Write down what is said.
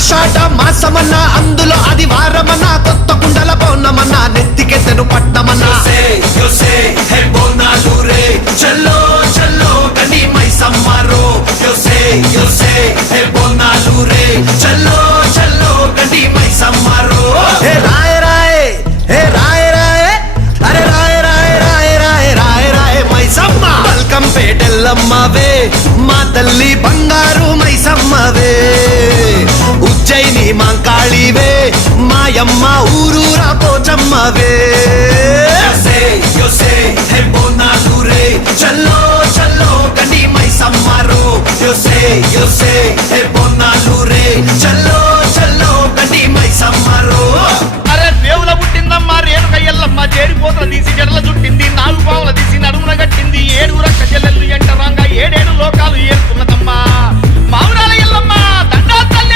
ఆషాఢ మాసమన్న అందులో అది వారమన్న కొత్త కుండల పౌర్ణమన్న నెత్తికెత్తెను పట్టమన్న చల్లో చల్లో కని మైసమ్మరో బోనాలు రే చల్లో చల్లో కని మైసమ్మరో హే రాయ రాయ హే రాయ రాయ అరే రాయ రాయ రాయ రాయ రాయ రాయ మైసమ్మ బల్కం పేటెల్లమ్మవే మా తల్లి బంగారు మైసమ్మవే ఉజ్జయిని మాంకాళివే మాయమ్మ ఊరూరా పోచమ్మవే బోనాలు రే చల్లో చల్లో కని మైసమ్మరో yo sé, hey,